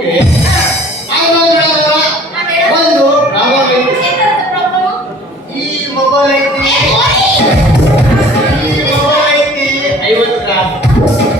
Okay ಒಂದು ಈ mobile ಐತಿ ಈ ಮೊಬೈಲ್ ಐತಿ ಐವತ್ತು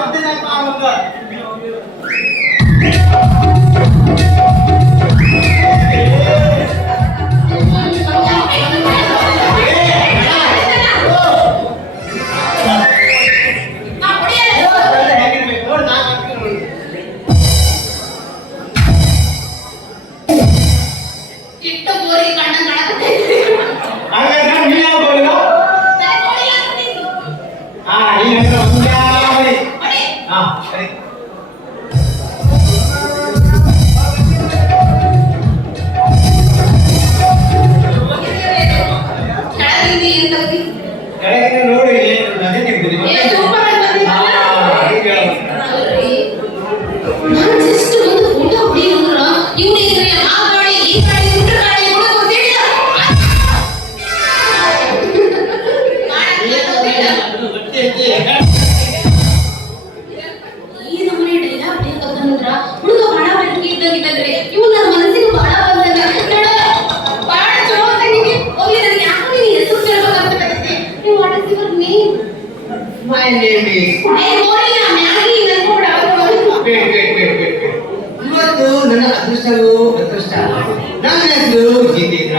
ಬಂದಿದೆ What's your name? My name is. Hey, Moria, Maggie, let's go down. Wait, wait, wait, wait, wait. ಇವತ್ತು ನನ್ನ ಅದೃಷ್ಟವೋ ಅದೃಷ್ಟ ನನ್ನ ಹೆಸರು ಜಿತೇಂದ್ರ